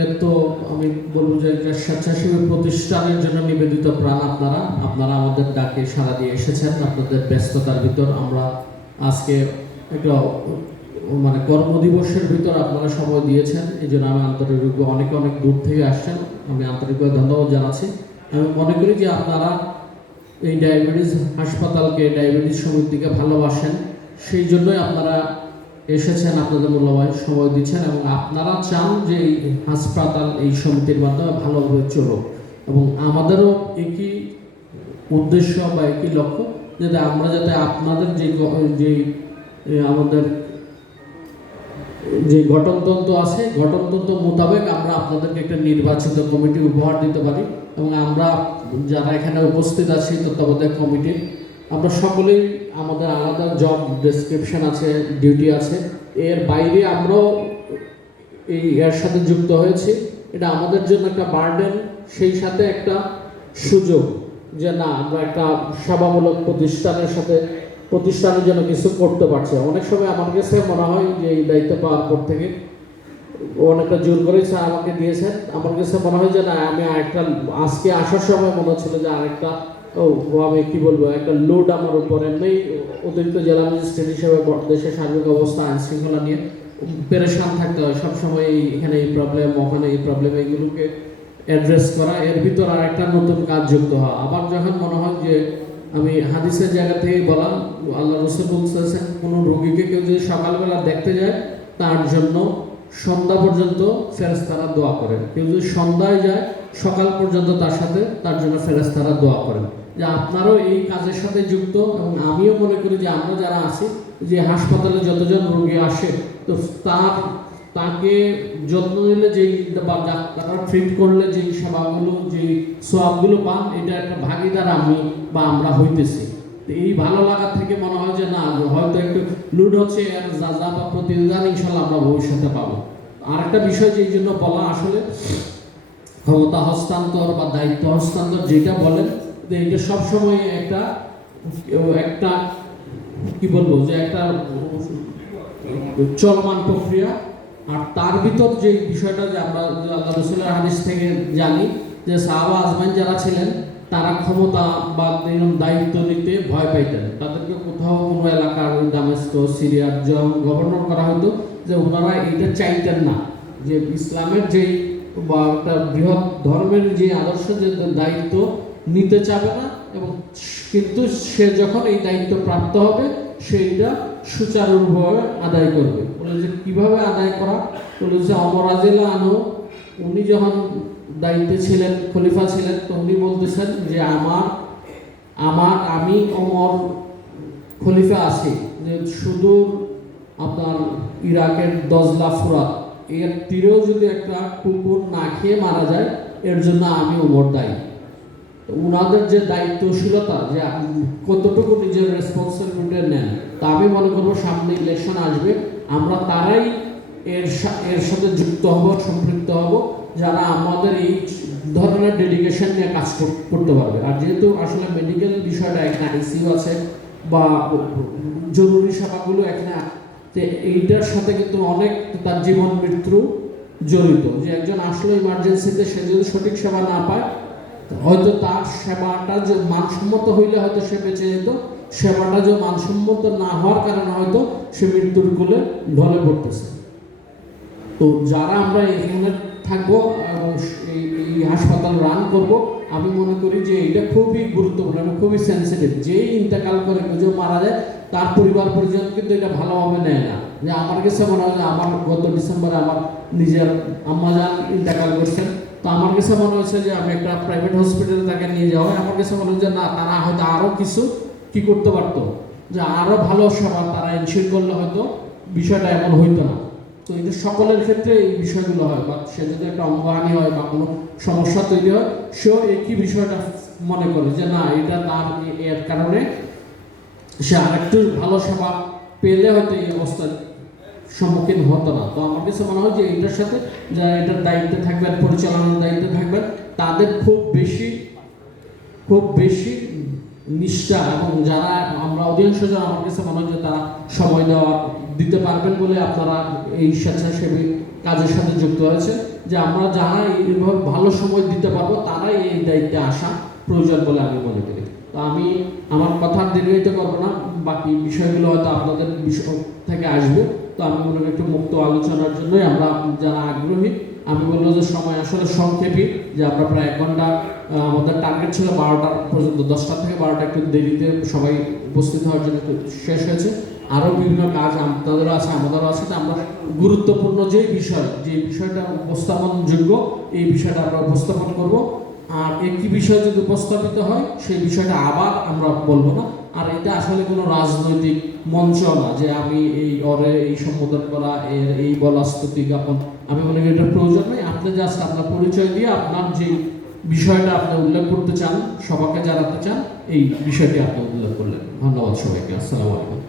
এর তো আমি বলব যে একটা স্বেচ্ছাসেবী প্রতিষ্ঠানের জন্য নিবেদিত প্রাণ আপনারা। আপনারা আমাদের ডাকে সাড়া দিয়ে এসেছেন, আপনাদের ব্যস্ততার ভিতর আমরা আজকে একটা মানে কর্মদিবসের ভিতর আপনারা সময় দিয়েছেন। এই জন্য আমি আন্তরিক অনেক অনেক দূর থেকে আসছেন। আমি আন্তরিকভাবে ধন্যবাদ জানাচ্ছি। আমি মনে করি যে আপনারা এই ডায়াবেটিস হাসপাতালকে, ডায়াবেটিস সমিতিকে ভালোবাসেন। সেই জন্যই আপনারা এসেছেন, আপনাদের মূল্যবান সময় দিচ্ছেন এবং আপনারা চান যে এই হাসপাতাল, এই সমিতির মাধ্যমে ভালোভাবে চলুক। এবং আমাদেরও একই উদ্দেশ্য বা একই লক্ষ্য, যাতে আমরা যাতে আপনাদের যে যে আমাদের যে গঠনতন্ত্র আছে, গঠনতন্ত্র মোতাবেক আমরা আপনাদেরকে একটা নির্বাচিত কমিটি উপহার দিতে পারি। এবং আমরা যারা এখানে উপস্থিত আছি তত্ত্বাবধায়ক কমিটি আমরা সকলেই আমাদের আলাদা জব ডেসক্রিপশন আছে ডিউটি আছে। এর বাইরে আমরাও এই এর সাথে যুক্ত হয়েছি। এটা আমাদের জন্য একটা বার্ডেন সেই সাথে একটা সুযোগ যে না, আমরা একটা সেবামূলক প্রতিষ্ঠানের সাথে প্রতিষ্ঠানের জন্য কিছু করতে পারছি। অনেক সময় আমার কাছে মনে হয় যে এই দায়িত্ব পাওয়ার পর থেকে অনেকটা জোর করে স্যার আমাকে দিয়েছেন। আমার কাছে মনে হয় যে না, আমি আরেকটা, আজকে আসার সময় মনে হচ্ছিল যে আরেকটা ও আমি কি বলব, একটা লোড আমার উপর এমনি অতিরিক্ত জেলা ম্যাজিস্ট্রেট হিসেবে দেশের সার্বিক অবস্থা আইন শৃঙ্খলা নিয়ে পেরেশান থাকতে হয়। সবসময় এখানে এই প্রবলেম ওখানে এই প্রবলেম এইগুলোকে অ্যাড্রেস করা। এর ভিতর আর একটা নতুন কাজ যুক্ত হওয়া। আবার যখন মনে হয় যে আমি হাদিসের জায়গা থেকেই বললাম, আল্লাহ রসুল বলতেছেন, কোনো রোগীকে কেউ যদি সকালবেলা দেখতে যায়, তার জন্য সন্ধ্যা পর্যন্ত ফেরেস্তারা দোয়া করেন। কেউ যদি সন্ধ্যায় যায়, সকাল পর্যন্ত তার সাথে, তার জন্য ফেরেস্তারা দোয়া করেন। যে আপনারও এই কাজের সাথে যুক্ত এবং আমিও মনে করি যে আমরা যারা আছি, যে হাসপাতালে যতজন রোগী আসে, তো তার, তাকে যত্ন নিলে যেই বা ডাক্তাররা ট্রিট করলে যেই সেবাগুলো, যেই সোয়াবগুলো পান, এটা একটা ভাগিদার আমি বা আমরা হইতেছি। এই ভালো লাগা থেকে মনে হয় যে না হয়তো একটু লুড হচ্ছে যা যা বা প্রতিদান ইনশাল্লাহ আমরা ভবিষ্যতে পাবো। আর একটা বিষয় যে এই জন্য বলা আসলে ক্ষমতা হস্তান্তর বা দায়িত্ব হস্তান্তর যেটা বলেন যে এটা সবসময় একটা একটা, কি বলব, যে একটা চলমান প্রক্রিয়া। আর তার ভিতর যে বিষয়টা যে আমরা আল্লাহ রসুলের হাদিস থেকে জানি, যে সাহাবা আজমান যারা ছিলেন, তারা ক্ষমতা বা দায়িত্ব নিতে ভয় পাইতেন। তাদেরকে কোথাও কোনো এলাকার দামেস্ক, সিরিয়ার গভর্নর করা হতো যে ওনারা এটা চাইতেন না। যে ইসলামের যেই বা একটা বৃহৎ ধর্মের যে আদর্শ, যে দায়িত্ব নিতে চাবে না এবং কিন্তু সে যখন এই দায়িত্ব প্রাপ্ত হবে, সেইটা সুচারুভাবে আদায় করবে। বলে যে কীভাবে আদায় করা? বলে যে অমর আনো উনি যখন দায়িত্বে ছিলেন, খলিফা ছিলেন, তো উনি বলতেছেন যে আমার আমার, আমি অমর খলিফা আছি। যে শুধু আপনার ইরাকের দজলা ফুরাত, এর তীরেও যদি একটা কুকুর না খেয়ে মারা যায়, এর জন্য আমি ওমর দায়ী। তো উনাদের যে দায়িত্বশীলতা, যে কতটুকু নিজের রেসপন্সিবিলিটি নেন, তা আমি মনে করব সামনে ইলেকশন আসবে। আমরা তারাই এর এর সাথে যুক্ত হব, সম্পৃক্ত হব, যারা আমাদের এই ধরনের ডেডিকেশন নিয়ে কাজ করতে পারবে। আর যেহেতু আসলে মেডিকেল বিষয়টা এখানে আইসিইউ আছে, বা জরুরি সেবাগুলো এখানে এইটার সাথে কিন্তু অনেক তার জীবন মৃত্যু জড়িত। যে একজন আসলে ইমার্জেন্সিতে সে যদি সঠিক সেবা না পায় হয়তো তার সেবাটা যে মানসম্মত হইলে হয়তো সে বেঁচে যেত, সেবাটা যে মানসম্মত না হওয়ার কারণে হয়তো সে মৃত্যুর কোলে ঢলে পড়তেছে। তো যারা আমরা এখানে থাকব এবং এই হাসপাতাল রান করব, আমি মনে করি যে এটা খুবই গুরুত্বপূর্ণ এবং খুবই সেন্সিটিভ যেই ইন্তেকাল করে কেউ মারা যায়, তার পরিবার পরিজন কিন্তু এটা ভালোভাবে নেয় না। যে আমার কাছে মনে হয় যে আমার গত ডিসেম্বরে আমার নিজের আম্মা যান ইন্তেকাল করছেন তো আমার কাছে মনে হচ্ছে যে আমি একটা প্রাইভেট হসপিটালে তাকে নিয়ে যাওয়া আমার কাছে মনে যে না, তারা হয়তো আরও কিছু কি করতে পারতো। যে আরও ভালো সেবা তারা ইনশিওর করলে হয়তো বিষয়টা এমন হইতো না। তো এটা সকলের ক্ষেত্রে এই বিষয়গুলো হয়, বা সে যদি একটা অঙ্গহানি হয় বা কোনো সমস্যা তৈরি হয়, সেও একই বিষয়টা মনে করে যে না, এটা তার এর কারণে সে আরেকটু ভালো সেবা পেলে হয়তো এই অবস্থার সম্মুখীন হতো না। তো আমার কাছে মনে হয় যে এটার সাথে যারা এটার দায়িত্বে থাকবেন, পরিচালনার দায়িত্বে থাকবেন, তাদের খুব বেশি খুব বেশি নিষ্ঠা এবং যারা আমরা অধিকাংশ জন আমার কাছে মনে হয় যে তারা সময় দেওয়া দিতে পারবেন বলে আপনারা এই স্বেচ্ছাসেবী কাজের সাথে যুক্ত হয়েছে যে আমরা যারা এইভাবে ভালো সময় দিতে পারব, তারাই এই দায়িত্বে আসা প্রয়োজন বলে আমি মনে করি। তো আমি আমার কথা দীর্ঘায়িত করব না, বাকি বিষয়গুলো হয়তো আপনাদের বিষয় থেকে আসবে। তো আমি মনে করি একটু মুক্ত আলোচনার জন্যই আমরা যারা আগ্রহী, আমি বলব যে সময় আসলে সংক্ষেপই, যে আমরা প্রায় এক ঘণ্টা আমাদের টার্গেট ছিল বারোটা পর্যন্ত, দশটা থেকে বারোটা একটু দেরিতে সবাই উপস্থিত হওয়ার জন্য শেষ হয়েছে। আরও বিভিন্ন কাজ আপনাদেরও আছে, আমাদেরও আছে আমরা গুরুত্বপূর্ণ যে বিষয়, যে বিষয়টা উপস্থাপনযোগ্য, এই বিষয়টা আমরা উপস্থাপন করব। আর একটি বিষয় যদি উপস্থাপিত হয়, সেই বিষয়টা আবার আমরা বলব না। আর এটা আসলে কোনো রাজনৈতিক মঞ্চ না যে আমি এই অরে এই সম্বোধন করা, এর এই বলা স্তুতি জ্ঞাপন। আমি মনে করি এটা প্রয়োজন নেই। আপনি জাস্ট আপনার পরিচয় দিয়ে আপনার যে বিষয়টা আপনি উল্লেখ করতে চান সবাইকে জানাতে চান, এই বিষয়টি আপনি উল্লেখ করলেন। ধন্যবাদ সবাইকে। আসসালামু আলাইকুম।